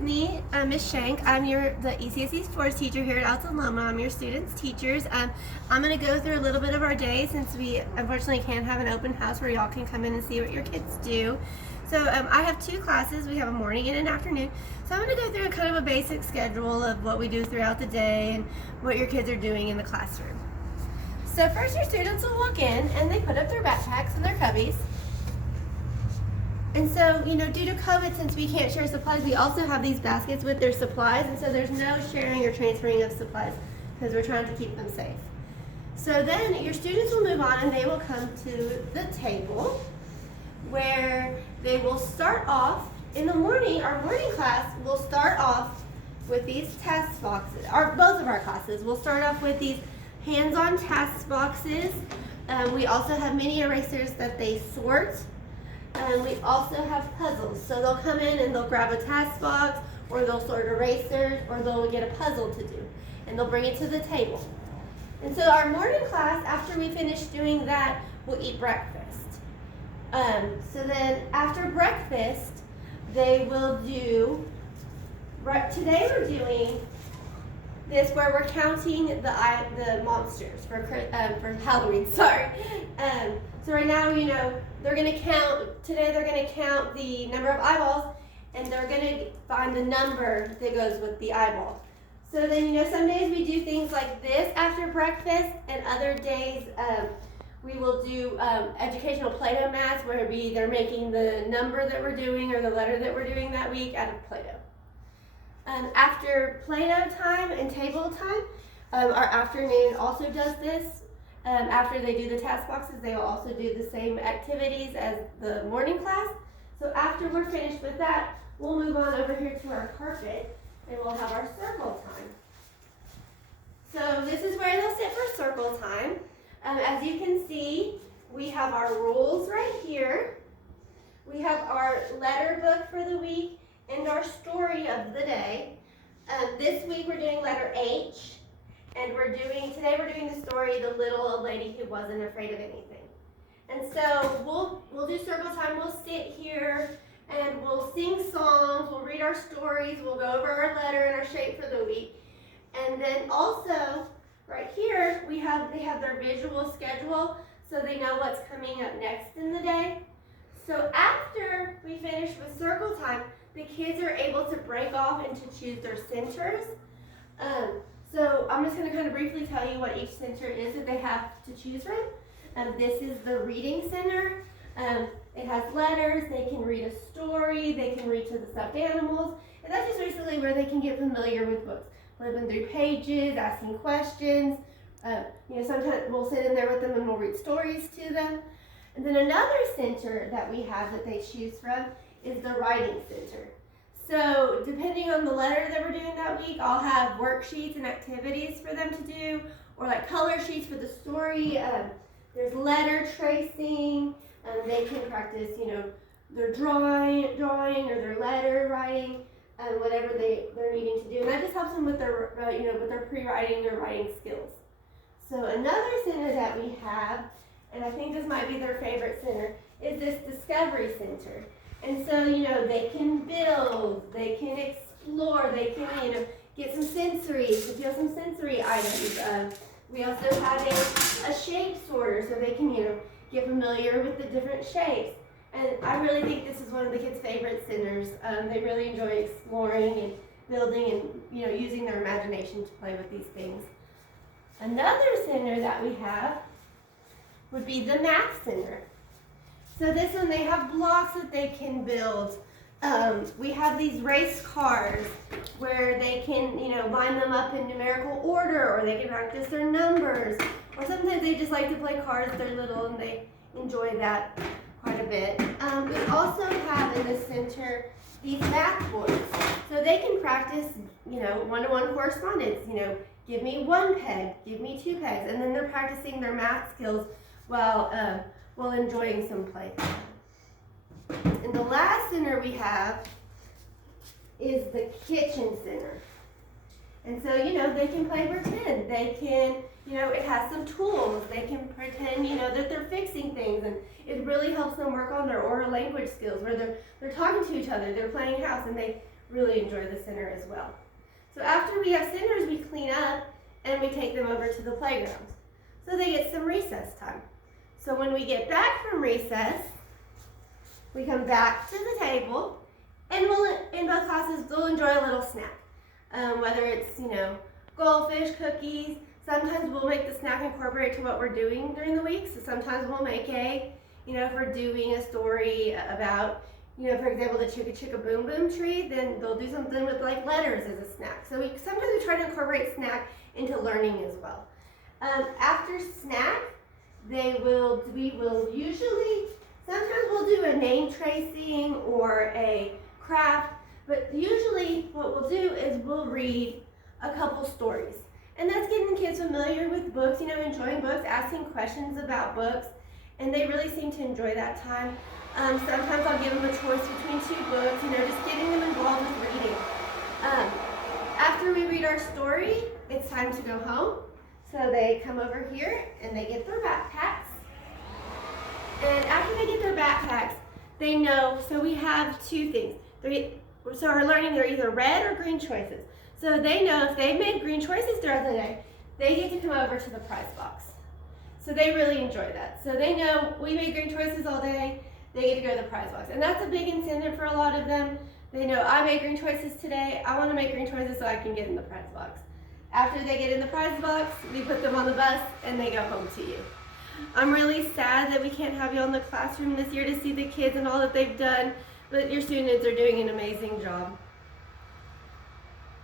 with me, Ms. Shenk. I'm the ECSE sports teacher here at Alta Loma. I'm your students' teachers. I'm going to go through a little bit of our day since we unfortunately can't have an open house where y'all can come in and see what your kids do. So I have two classes. We have a morning and an afternoon. So I'm going to go through kind of a basic schedule of what we do throughout the day and what your kids are doing in the classroom. So first your students will walk in and they put up their backpacks and their cubbies. And so, due to COVID, since we can't share supplies, we also have these baskets with their supplies, and so there's no sharing or transferring of supplies because we're trying to keep them safe. So then your students will move on and they will come to the table where they will start off. In the morning, our morning class will start off with these task boxes. Both of our classes will start off with these hands-on task boxes. We also have mini erasers that they sort. We also have puzzles. So they'll come in and they'll grab a task box, or they'll sort erasers, or they'll get a puzzle to do. And they'll bring it to the table. And so our morning class, after we finish doing that, we'll eat breakfast. So then after breakfast, they will do, today we're doing this where we're counting the monsters for Halloween, sorry. So right now, they're going to count, today they're going to count the number of eyeballs, and they're going to find the number that goes with the eyeball. So then, some days we do things like this after breakfast, and other days we will do educational Play-Doh math, where they're making the number that we're doing or the letter that we're doing that week out of Play-Doh. After Play-Doh time and table time, our afternoon also does this. After they do the task boxes, they will also do the same activities as the morning class. So after we're finished with that, we'll move on over here to our carpet and we'll have our circle time. So this is where they'll sit for circle time. As you can see, we have our rules right here. We have our letter book for the week and our story of the day. This week we're doing letter H. And today we're doing the story, The Little Old Lady Who Wasn't Afraid of Anything. And so we'll do circle time. We'll sit here and we'll sing songs. We'll read our stories. We'll go over our letter and our shape for the week. And then also right here they have their visual schedule so they know what's coming up next in the day. So after we finish with circle time, the kids are able to break off and to choose their centers. So I'm just going to kind of briefly tell you what each center is that they have to choose from. This is the reading center. It has letters, they can read a story, they can read to the stuffed animals, and that's just basically where they can get familiar with books. Flipping through pages, asking questions. Sometimes we'll sit in there with them and we'll read stories to them. And then another center that we have that they choose from is the writing center. So depending on the letter that we're doing that week, I'll have worksheets and activities for them to do, or like color sheets for the story. There's letter tracing. They can practice, their drawing or their letter writing, whatever they're needing to do. And that just helps them with their, with their pre-writing or writing skills. So another center that we have, and I think this might be their favorite center, is this Discovery Center. And so, they can build, they can explore, they can, get some sensory, to feel some sensory items. We also have a shape sorter so they can, get familiar with the different shapes. And I really think this is one of the kids' favorite centers. They really enjoy exploring and building and, using their imagination to play with these things. Another center that we have would be the Math Center. So this one, they have blocks that they can build. We have these race cars where they can, line them up in numerical order, or they can practice their numbers. Or sometimes they just like to play cards. They're little and they enjoy that quite a bit. We also have in the center these math boards. So they can practice, one-to-one correspondence. Give me one peg, give me two pegs. And then they're practicing their math skills while enjoying some play. And the last center we have is the Kitchen Center. And so, they can play pretend. They can, it has some tools. They can pretend, that they're fixing things. And it really helps them work on their oral language skills where they're talking to each other. They're playing house and they really enjoy the center as well. So after we have centers, we clean up and we take them over to the playground. So they get some recess time. So when we get back from recess, we come back to the table, and in both classes, they'll enjoy a little snack. Whether it's, goldfish, cookies. Sometimes we'll make the snack incorporate to what we're doing during the week. So sometimes we'll make if we're doing a story about, for example, the Chicka Chicka Boom Boom tree, then they'll do something with like letters as a snack. So sometimes we try to incorporate snack into learning as well. After snack, we will usually, sometimes we'll do a name tracing or a craft, but usually what we'll do is we'll read a couple stories. And that's getting kids familiar with books, enjoying books, asking questions about books, and they really seem to enjoy that time. Sometimes I'll give them a choice between two books, just getting them involved with reading. After we read our story, it's time to go home. So they come over here and they get their backpacks. And after they get their backpacks, they know, so we have two things. So our learning, they're either red or green choices. So they know if they made green choices throughout the day, they get to come over to the prize box. So they really enjoy that. So they know we made green choices all day, they get to go to the prize box. And that's a big incentive for a lot of them. They know I made green choices today, I want to make green choices so I can get in the prize box. After they get in the prize box, we put them on the bus and they go home to you. I'm really sad that we can't have you in the classroom this year to see the kids and all that they've done, but your students are doing an amazing job.